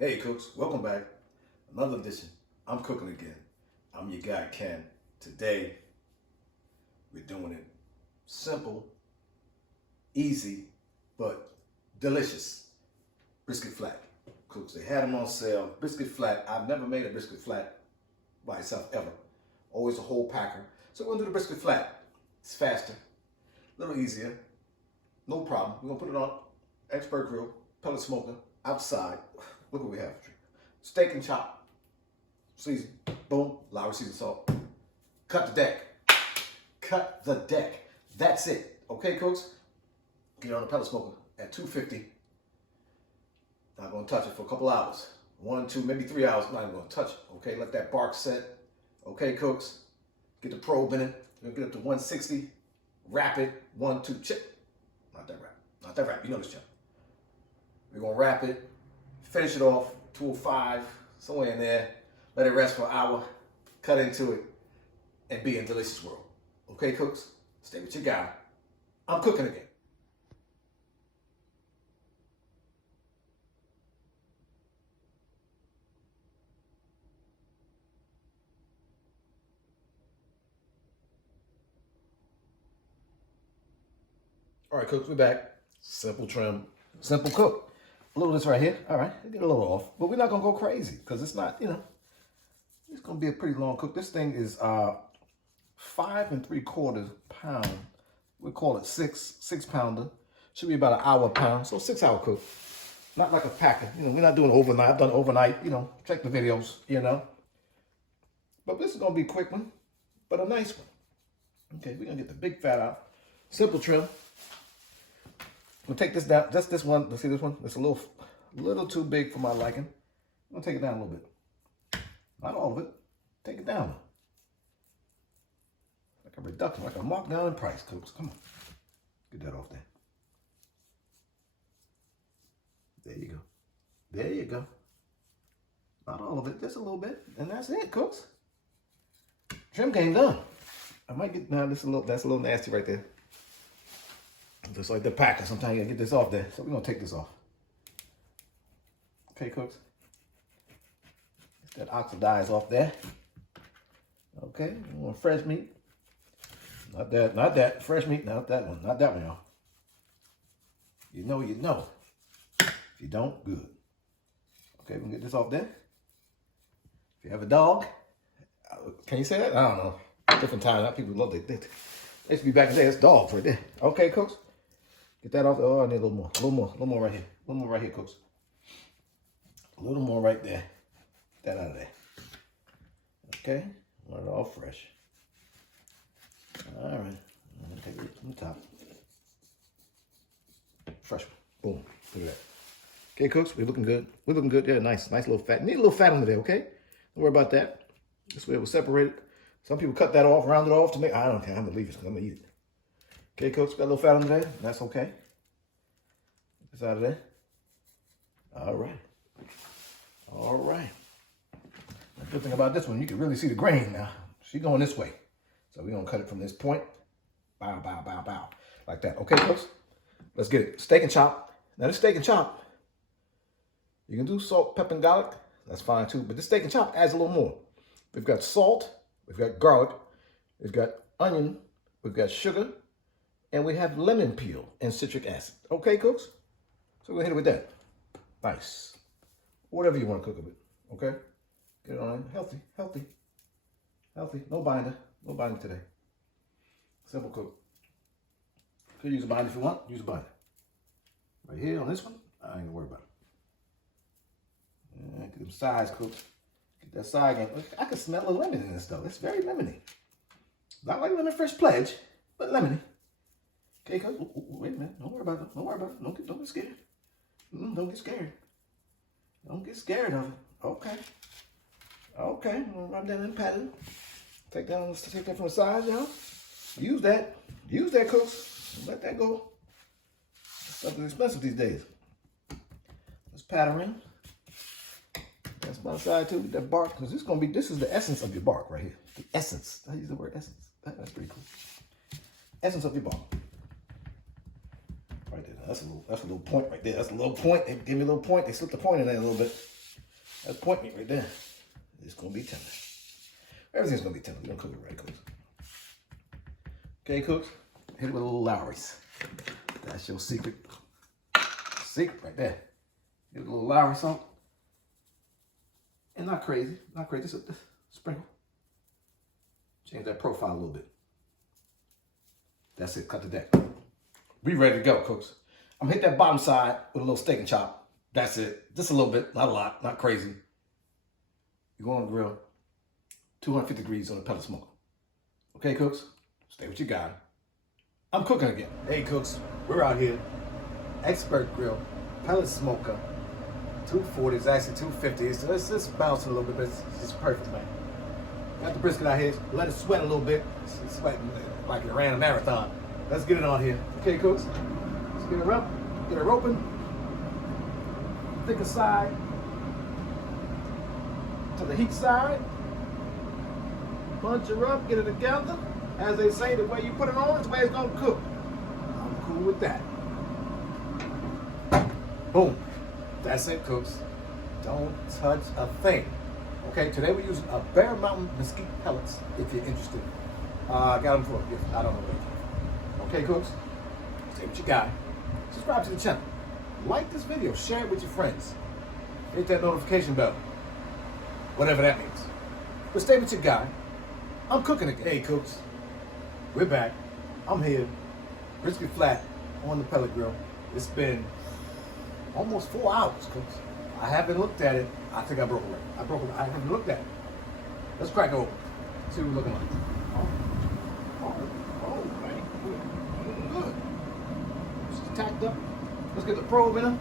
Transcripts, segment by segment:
Hey cooks, welcome back. Another edition. I'm cooking again. I'm your guy Ken. Today we're doing it simple, easy, but delicious. Brisket flat. Cooks, they had them on sale. Brisket flat. I've never made a brisket flat by itself ever. Always a whole packer. So we're gonna do the brisket flat. It's faster, a little easier. No problem. We're gonna put it on expert grill, pellet smoker, outside. Look what we have. Steak and chop. Season. Boom. Lawrys seasoned salt. Cut the deck. Cut the deck. That's it. Okay, cooks? Get it on the pellet smoker at 250. Not gonna touch it for a couple hours. 1, 2, maybe 3 hours. Not even gonna touch it. Okay, let that bark set. Okay, cooks? Get the probe in it. You're gonna get up to 160. Wrap it. 1, 2, chip. Not that wrap. Not that wrap. You know this, chip. We're gonna wrap it. Finish it off, 205, somewhere in there. Let it rest for an hour. Cut into it and be in delicious world. Okay, cooks? Stay with your guy. I'm cooking again. All right, cooks, we're back. Simple trim, simple cook. A little of this right here. All right, get a little off, but we're not gonna go crazy because it's not, it's gonna be a pretty long cook. This thing is 5 3/4 pound. We call it six pounder. Should be about an hour a pound, so 6 hour cook. Not like a packer. We're not doing overnight. I've done overnight. Check the videos. But this is gonna be a quick one, but a nice one. Okay, we're gonna get the big fat out. Simple trim. We'll take this down, just this one. Let's see this one. It's a little too big for my liking. I'm gonna take it down a little bit. Not all of it. Take it down. Like a reduction, like a markdown in price, cooks. Come on. Get that off there. There you go. There you go. Not all of it, just a little bit. And that's it, cooks. Trim game done. I might get, now that's a little nasty right there. Just like the packer, sometimes you gotta get this off there. So we're gonna take this off. Okay, cooks. Get that oxidize off there. Okay, we want fresh meat. Not that. Fresh meat, not that one. Not that one, y'all. You know. If you don't, good. Okay, we're gonna get this off there. If you have a dog, can you say that? I don't know. Different times, people love it. They used to be back in the day, it's dogs right there. Okay, cooks. Get that off. Oh, I need a little more right here. A little more right here, cooks. A little more right there. Get that out of there. Okay, want it all fresh. All right, I'm gonna take it from the top. Fresh one. Boom. Look at that. Okay, cooks, we're looking good. We're looking good. Yeah, nice little fat. Need a little fat under there, okay? Don't worry about that. This way it was separated. Some people cut that off, round it off to make. I don't care. I'm gonna leave it. I'm gonna eat it. Okay, cooks, got a little fat under there. That's okay. Get this out of there. All right. All right. The good thing about this one, you can really see the grain now. She's going this way. So we're gonna cut it from this point. Bow, bow, bow, bow. Like that. Okay, cooks? Let's get it. Steak and chop. Now this steak and chop, you can do salt, pepper, and garlic. That's fine too. But this steak and chop adds a little more. We've got salt, we've got garlic, we've got onion, we've got sugar, and we have lemon peel and citric acid. Okay, cooks? So we're gonna hit it with that. Nice. Whatever you want to cook it with. Okay? Get it on healthy. No binder. No binder today. Simple cook. Could use a binder if you want. Use a binder. Right here on this one, I ain't gonna worry about it. Get them sides cooked. Get that side game. I can smell the lemon in this though. It's very lemony. Not like lemon fresh pledge, but lemony. Okay, cuz. Wait a minute. Don't worry about it. Don't worry about it. Don't get scared. Don't get scared. Don't get scared of it. Okay. Okay. I'm gonna rub that in, pat it. Take that from the sides, y'all. Use that. Use that, cooks. Let that go. Something expensive these days. Let's pat her in. That's my side too. That bark, because this is the essence of your bark right here. The essence. I use the word essence. That's pretty cool. Essence of your bark. Right there. That's a little point right there. That's a little point. They give me a little point. They slipped the point in there a little bit. That's point meat right there. It's gonna be tender. Everything's gonna be tender. We're gonna cook it right, cooks. Okay, cooks. Hit it with a little Lawry's. That's your secret right there. Get a little Lawry's salt. And not crazy, just a sprinkle. Change that profile a little bit. That's it, cut the deck. We ready to go, cooks. I'm gonna hit that bottom side with a little steak and chop. That's it, just a little bit, not a lot, not crazy. You go on the grill, 250 degrees on the pellet smoker. Okay, cooks, stay with your guy. I'm cooking again. Hey, cooks, we're out here. Expert grill, pellet smoker, 240, it's actually 250. So it's just bouncing a little bit, but it's perfect, man. Got the brisket out here, let it sweat a little bit. It's sweating like it ran a marathon. Let's get it on here. Okay, cooks, let's get her up, get her open. Thicker side to the heat side. Bunch her up, get it together. As they say, the way you put it on is the way it's gonna cook. I'm cool with that. Boom. That's it, cooks. Don't touch a thing. Okay, today we're using a Bear Mountain mesquite pellets, if you're interested. I got them for a gift. I don't know where. Okay, cooks, stay with your guy. Subscribe to the channel. Like this video, share it with your friends. Hit that notification bell. Whatever that means. But stay with your guy. I'm cooking again. Hey, cooks, we're back. I'm here. Brisket flat on the pellet grill. It's been almost 4 hours, cooks. I haven't looked at it. I think I broke it. I haven't looked at it. Let's crack it open. See what we're looking like. Oh, man. Looking good. She's tacked up. Let's get the probe in her.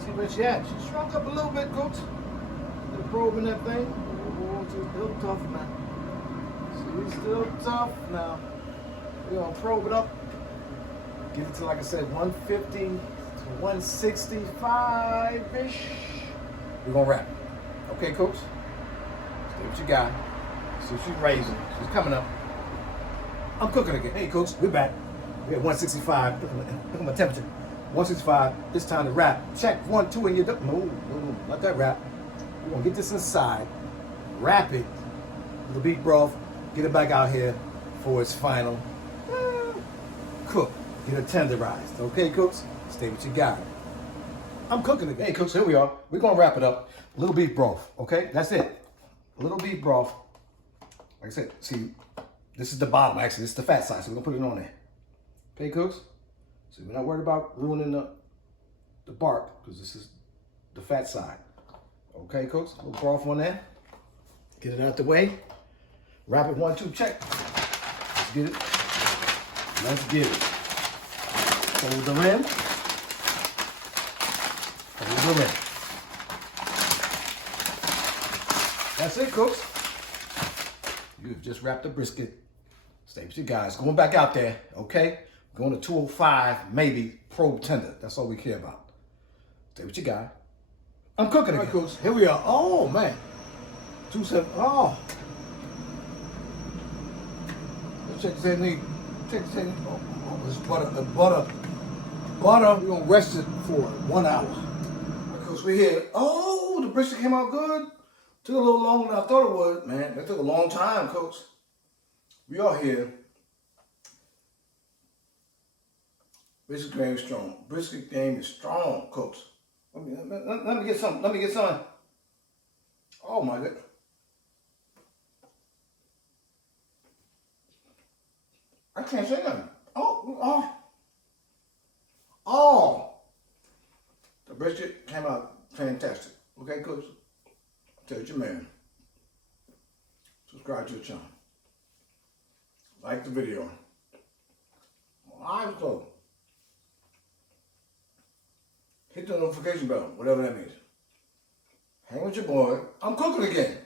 See where she at. She shrunk up a little bit, cooks. Get the probe in that thing. Oh, she's still tough now. She's still tough now. We're gonna probe it up. Get it to, like I said, 150 to 165-ish. We're gonna wrap it. Okay, cooks? Stay with your guy. See if she's raising. She's coming up. I'm cooking again. Hey, cooks, we're back. We're at 165. Look at my temperature. 165. This time to wrap. Check 1, 2, and you're done. No, not that wrap. We're gonna get this inside, wrap it with the beef broth, get it back out here for its final cook. Get it tenderized. Okay, cooks? Stay with your guy. I'm cooking again. Hey, cooks, here we are. We're gonna wrap it up. A little beef broth, okay? That's it. A little beef broth. Like I said, see, this is the bottom, actually. This is the fat side, so we're gonna put it on there. Okay, cooks? So we're not worried about ruining the bark, because this is the fat side. Okay, cooks? A little broth on there. Get it out the way. Wrap it 1, 2, check. Let's get it. Let's get it. Hold the rim. Hold the rim. That's it, cooks. You've just wrapped the brisket. Stay with you guys. Going back out there, okay? Going to 205, maybe probe tender. That's all we care about. Stay with your guy. I'm cooking again. All right, cooks. Here we are. Oh, man. 270. Oh. Let's check this in. Check this in. Oh, this butter. Butter. We're going to rest it for 1 hour. Because we're here. Oh, the brisket came out good. Took a little longer than I thought it would. Man, that took a long time, cooks. We are here. Brisket game is strong. Brisket game is strong, cooks. Let me get some. Let me get some. Oh my God. I can't say nothing. Oh. The brisket came out fantastic. Okay, cooks? Tell your man. Subscribe to the channel. Like the video. Also, hit the notification bell, whatever that means. Hang with your boy. I'm cooking again.